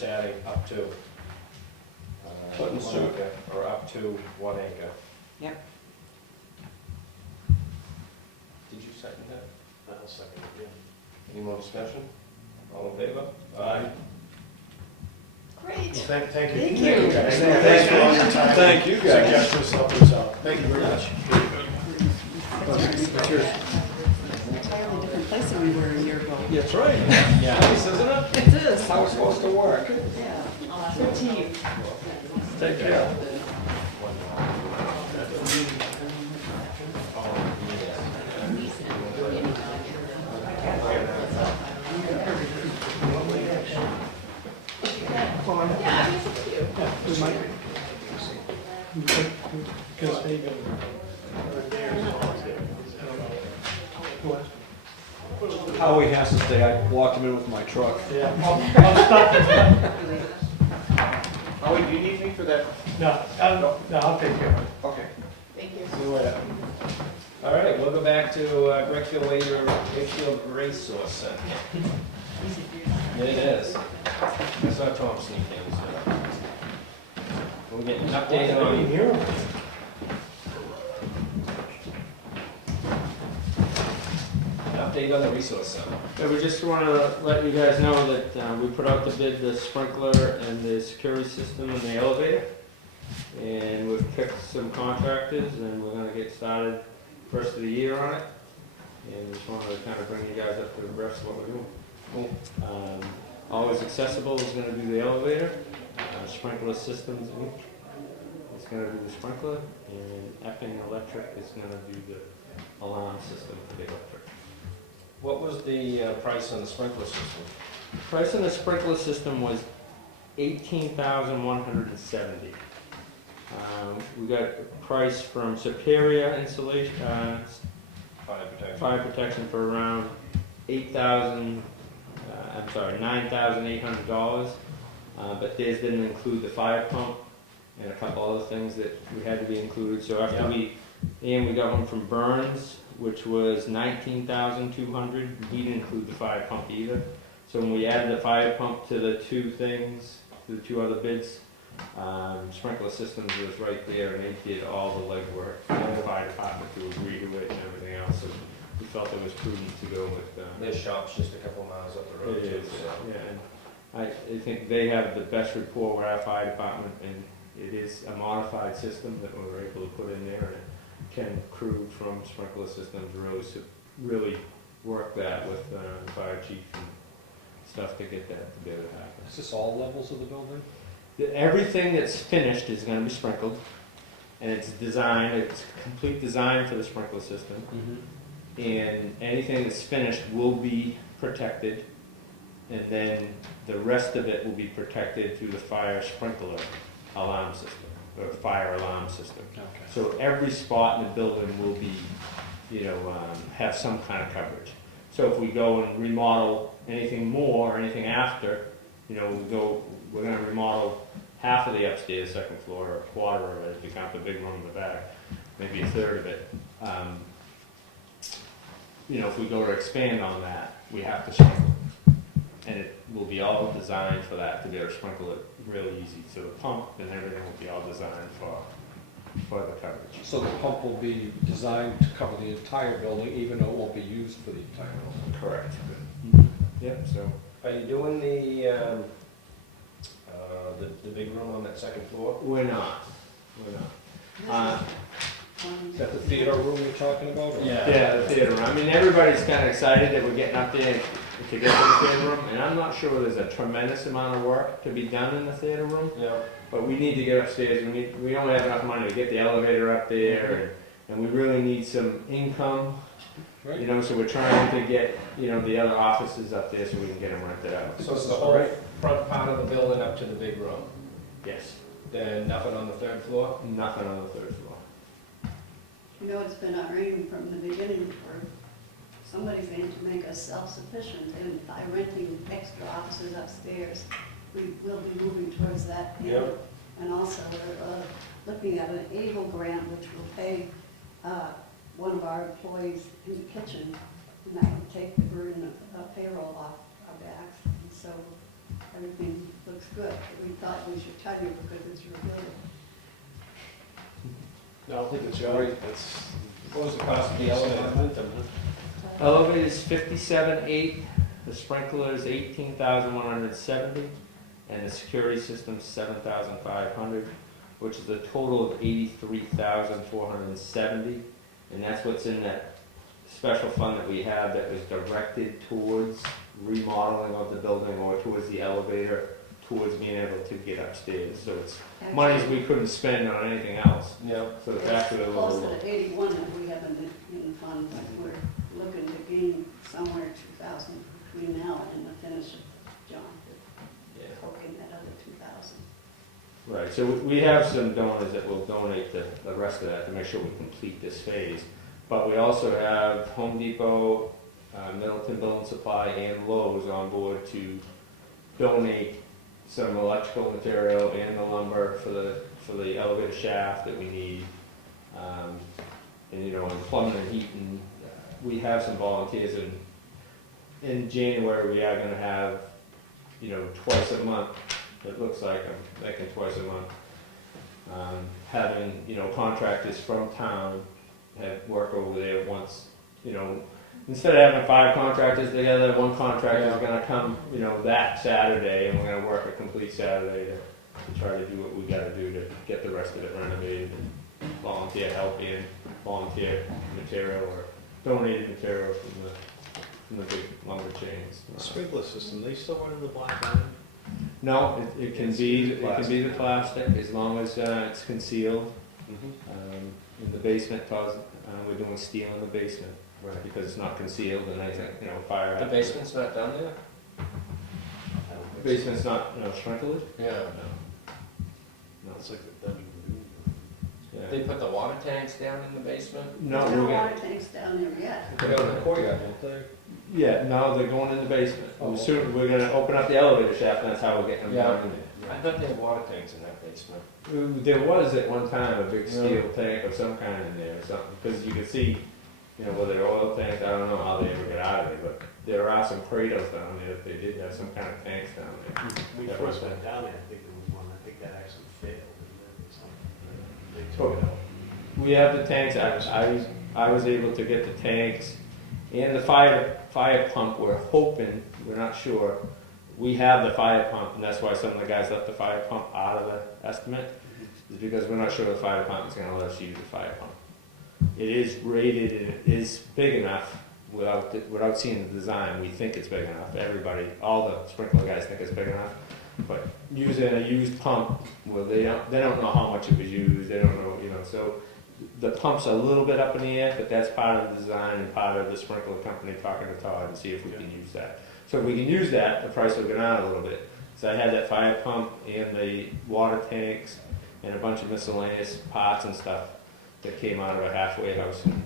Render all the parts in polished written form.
just adding up to. Putting 1 some- acre, or up to 1 acre. Yep. Did you second that? I'll second it, Any more discussion? All in favor? Great. Thank you. Thank Thank you. you, guys. Thank Thanks for all your time. Thank you, guys. Suggestions, help us out. Thank you very much. Entirely different place than we were a year ago. That's right. Yeah. Nice, isn't it? It is. How it's supposed to work. Yeah. Good team. Take care. Because they've been. Howie has to stay. I walked him in with my truck. Yeah, I'll stop. Howie, do you need me for that? No, I'll take care of it. Okay. Thank you. See you later. All right, we'll go back to Wakefield Resource Center. It is. I saw Tom sneak in, so. We'll get an update on. Here. Update on the resource center. Yeah, we just want to let you guys know that we put out the bid, the sprinkler and the security system and the elevator. And we've picked some contractors and we're gonna get started first of the year on it. And just wanted to kind of bring you guys up to the rest of what we're doing. Cool. Always Accessible is gonna do the elevator, Sprinkler Systems Inc. is gonna do the sprinkler, and Epping Electric is gonna do the alarm system for the electric. What was the price on the sprinkler system? The price of the sprinkler system was $18,170. We got a price from Superior Insulation, Fire protection. fire protection for around $9,800. But theirs didn't include the fire pump and a couple other things that we had to be included. So after we got one from Burns, which was $19,200. He didn't include the fire pump either. So when we added the fire pump to the two other bids, Sprinkler Systems was right there, and they did all the legwork for the fire department to agree to it and everything else. So we felt it was prudent to go with. Their shop's just a couple miles up the road. It too, is, so. yeah. And I think they have the best rapport with our fire department, and it is a modified system that we were able to put in there. And Ken Krug from Sprinkler Systems really worked that with the fire chief and stuff to get that to be able to happen. Is this all levels of the building? Everything that's finished is gonna be sprinkled, and it's a complete design for the sprinkler system. And anything that's finished will be protected, and then the rest of it will be protected through the fire sprinkler alarm system, or fire alarm system. Okay. So every spot in the building will be, have some kind of coverage. So if we go and remodel anything more or anything after, we're gonna remodel half of the upstairs, second floor, or a quarter of it, if you count the big room in the back, maybe a third of it. If we go to expand on that, we have to sprinkle. And it will be all designed for that, to be able to sprinkle it really easy. So the pump and everything will be all designed for the coverage. So the pump will be designed to cover the entire building, even though it won't be used for the entire building? Correct. Yep, so. Are you doing the big room on that second floor? We're not. Is that the theater room you're talking about? or- Yeah, the theater room. I mean, everybody's kind of excited that we're getting up there to get to the theater room, and I'm not sure there's a tremendous amount of work to be done in the theater room, Yeah. but we need to get upstairs. We don't have enough money to get the elevator up there, and we really need some income, Right. so we're trying to get, the other offices up there so we can get them rented out. So it's the whole front part of the building up to the big room? Yes, Then nothing on the third floor? nothing on the third floor. It's been our aim from the beginning for somebody's aim to make us self-sufficient, and by renting extra offices upstairs, we will be moving towards that. Yep. And also, we're looking at an ABLE grant, which will pay one of our employees in the kitchen, and that would take the burden of payroll off our backs. And so everything looks looks good. We thought we should tell you because it's your building. I don't think it's right, that's. What was the cost of the elevator? Momentum, Elevator's 57,800, the sprinkler is 18,170, and the security system's 7,500, which is a total of 83,470, and that's what's in that special fund that we have that was directed towards remodeling of the building or towards the elevator, towards being able to get upstairs. So it's monies we couldn't spend on anything else. Yeah. So it's actually a little. Closer to 81 that we have in the fund, but we're looking to gain somewhere 2,000 between now and the finish of John, Yeah. hoping that other 2,000. Right, so we have some donors that will donate the rest of that to make sure we complete this phase. But we also have Home Depot, Middleton Building Supply, and Lowe's on board to donate some electrical material and the lumber for the elevator shaft that we need. And you know, and plumbing and heating, we have some volunteers in January. We are gonna have, you know, twice a month. It looks like I'm making twice a month. Having, you know, contractors from town have work over there once, you know, instead of having 5 contractors together, one contractor is gonna come, you know, that Saturday, and we're gonna work a complete Saturday to try to do what we gotta do to get the rest of it renovated, and volunteer help in, volunteer material or donated material from the big lumber chains. The sprinkler system, they still running the black line? No, it can be the plastic as long as it's concealed. In the basement, we're doing steel in the basement Right. because it's not concealed and I think, you know, fire. The basement's not done there? The basement's not, sprinkled? Yeah. No. It's like the W. Yeah. They put the water tanks down in the basement? No, There's we're no gonna, water tanks down there yet. Put it in the courtyard, don't they? yeah, no, they're going in the basement. Oh. Soon, we're gonna open up the elevator shaft and that's how we're getting them Yeah. down in there. I thought they had water tanks in that basement. There was at one time a big steel tank of some kind in there or something, because you could see, you know, whether they're oil tanks, I don't know how they ever get out of there, but there are some cradles down there that they did have some kind of tanks down there. We That first was went down there, I think there was one, I think that actually failed. Or something. They took it out. We have the tanks, I was able to get the tanks and the fire pump, we're hoping, we're not sure. We have the fire pump, and that's why some of the guys left the fire pump out of the estimate, is because we're not sure the fire pump is gonna let us use the fire pump. It is rated and it is big enough without seeing the design. We think it's big enough. Everybody, all the sprinkler guys think it's big enough. But using a used pump, well, they don't know how much it was used. They don't know, you know. So the pump's a little bit up in the air, but that's part of the design and part of the sprinkler company talking to Todd and see if we can use that. So if we can use that, the price will go down a little bit. So I had that fire pump and the water tanks and a bunch of miscellaneous parts and stuff that came out of a halfway house in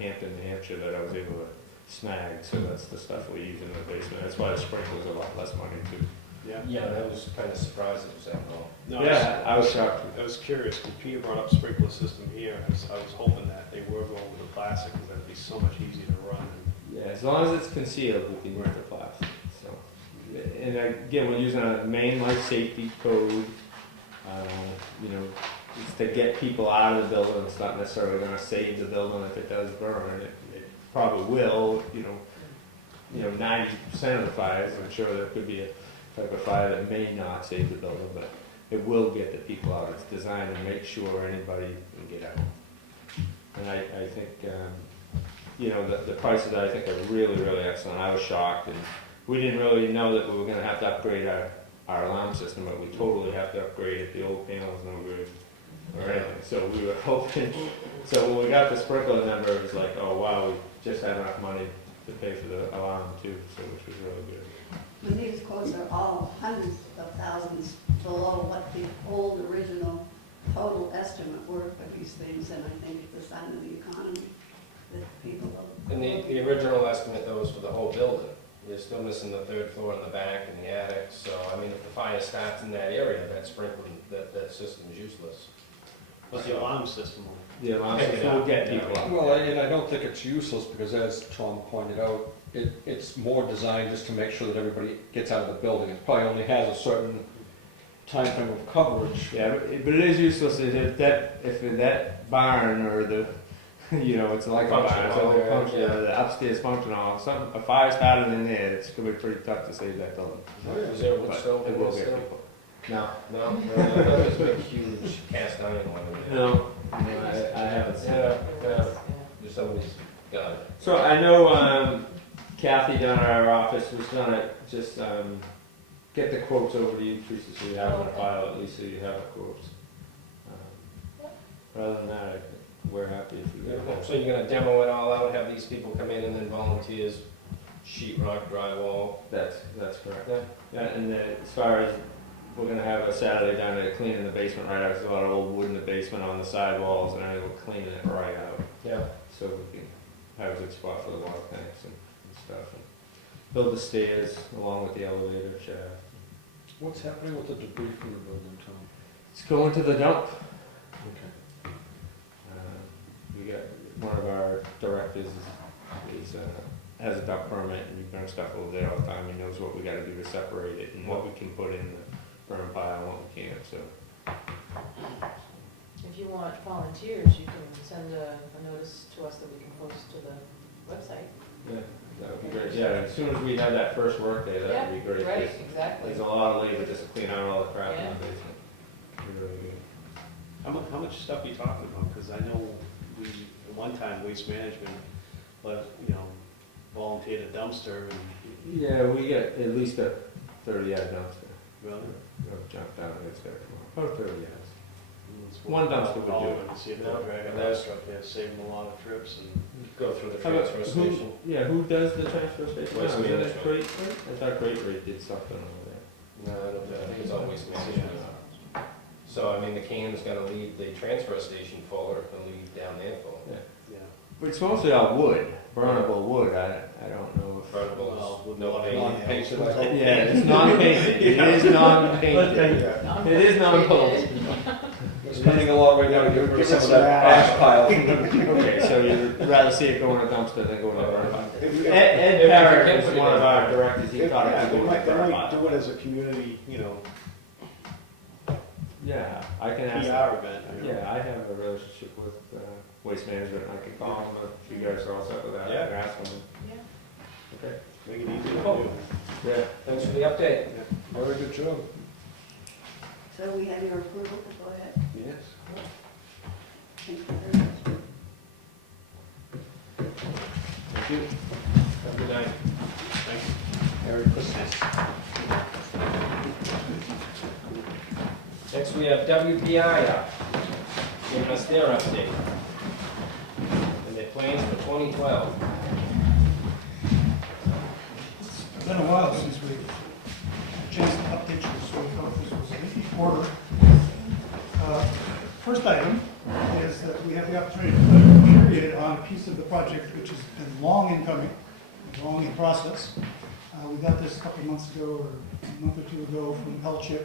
Hampton, New Hampshire that I was able to snag. So that's the stuff we use in the basement. That's why the sprinkler's a lot less money too. Yeah. Yeah, I was kind of surprised it was that low. No, Yeah, I was shocked. I was curious, when Peter brought up sprinkler system here, I was hoping that they were going with the plastic, because that'd be so much easier to run. Yeah, as long as it's concealed, we can use the plastic. So, and again, we're using a main life safety code. You know, it's to get people out of the building. It's not necessarily going to save the building if it does burn. It probably will. You know, 90% of the fires. I'm sure there could be a type of fire that may not save the building, but it will get the people out. It's designed to make sure anybody can get out. And I think. You know, the prices I think are really, really excellent. I was shocked, and we didn't really know that we were gonna have to upgrade our alarm system, but we totally have to upgrade it. The old panel's no good or anything. So we were hoping, so when we got the sprinkler number, it was like, oh wow, we just had enough money to pay for the alarm too, so which was really good. And these quotes are all hundreds of thousands below what the old original total estimate were for these things, and I think it's a sign of the economy that people are. And the original estimate though was for the whole building. You're still missing the 3rd floor in the back and the attic, so I mean, if the fire starts in that area, that sprinkler, that system is useless. What's the alarm system? The alarm system will get people out. Well, and I don't think it's useless because as Tom pointed out, it's more designed just to make sure that everybody gets out of the building. It probably only has a certain time frame of coverage. Yeah, but it is useless if that barn or the, you know, it's like a barn, Function so hall, the function, yeah. the upstairs function hall, a fire started in there, it's gonna be pretty tough to save that building. Is there wood But stove it in will there get still? people. No, I thought it was a big, huge cast iron one in there. No, I haven't seen it. Yeah, just somebody's got it. So I know, Kathy down at our office was gonna just, get the quotes over to you, Teresa, so you have them in a file, at least so you have the quotes. But other than that, I think we're happy if you get So you're gonna demo it all out, have these people come in and then volunteers, sheet rock, drywall? That's correct. Yeah. Yeah, and then as far as, we're gonna have a Saturday down there cleaning the basement right out, there's a lot of old wood in the basement on the sidewalls, and we're cleaning it right out, Yeah. so we can have a good spot for the water tanks and stuff. And build the stairs along with the elevator shaft. What's happening with the debris from the building, Tom? It's going to the dump. Okay. We got, one of our directors has a dump permit, and we bring stuff over there all the time, he knows what we gotta do to separate it, and what we can put in the burn pile and what we can't, so. If you want volunteers, you can send a notice to us that we can post to the website. Yeah, that would be great, yeah, as soon as we have that first work day, that would be great. Right, 'cause exactly. There's a lot of labor just to clean out all the crap in Yeah. the basement. Be really good. How much stuff are you talking about? Because I know we, at one time, Waste Management, volunteered a dumpster and, Yeah, we get at least a 30-yard dumpster. well, Junk down and it's got about 30 yards. it's One dumpster would do all it. over to see if Yeah. they're dragging Yeah. that stuff there, saving a lot of trips and. Go through the How about- transfer who- station. Yeah, who does the transfer station? Waste No, isn't it Management. Great Rate? I thought Great Rate did something over there. No, I don't, I think it's always management. So, I mean, the can's gonna leave the transfer station full, or it'll leave down there full. Yeah. But it's mostly all wood, burnable wood, I don't know if. Well, Burnables, with no a lot of paint. Non-painted, I hope. Yeah, it's non-painted, it is non-painted. It is non-painted. Spending a lot right now to get rid of some of that ash pile. Okay, so you'd rather see it go in a dumpster than go in a burn pile. If Ed we- Ed If you Parrott can is put it one in of a our burn. directors, he thought it Yeah, could they go in a might burn pile. do it as a community, Yeah, I can ask. PR event. Yeah, I have a relationship with Waste Management, I can call them if you guys are all set with that, I can ask them. Yeah. Okay. Make it easy to Cool. do. Yeah. Thanks for the update. Very good job. So we have your approval to go ahead. Yes. Thank you very much. Thank you. Have a good night. Thank you. Merry Christmas. Next, we have WPI up. Give us their update. And their plans for 2012. It's been a while since we've had a chance to update you, so we thought this was in order. First item is that we have the opportunity to put a period on a piece of the project which has been long in coming, long in process. We got this a couple of months ago, or a month or two ago from LCHIP.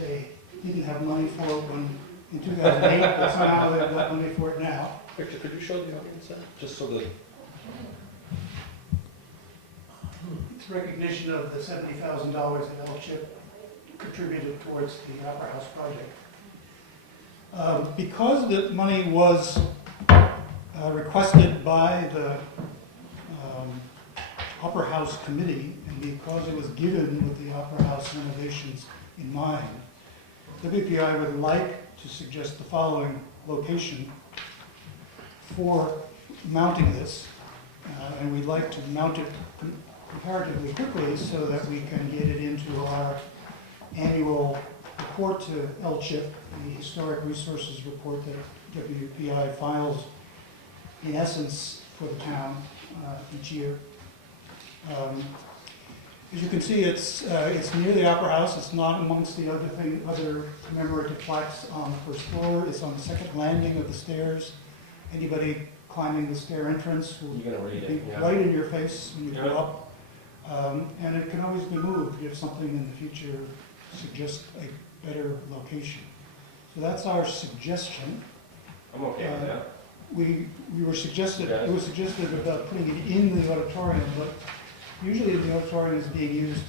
They didn't have money for it in 2008, but somehow they've got money for it now. Victor, could you show the audience that? Just so that, It's recognition of the $70,000 that LCHIP contributed towards the Opera House project. Because the money was requested by the Opera House Committee, and because it was given with the Opera House renovations in mind, WPI would like to suggest the following location for mounting this, and we'd like to mount it comparatively quickly so that we can get it into our annual report to LCHIP, the Historic Resources Report that WPI files in essence for the town each year. As you can see, it's near the Opera House. It's not amongst the other commemorative plaques on the first floor. It's on the second landing of the stairs. Anybody climbing the stair entrance will You're gonna read be it, yeah. right in your face when you go Yeah. up. And it can always be moved if something in the future suggests a better location. So that's our suggestion. I'm okay with that. we were suggested, Okay. it was suggested about putting it in the auditorium, but usually the auditorium is being used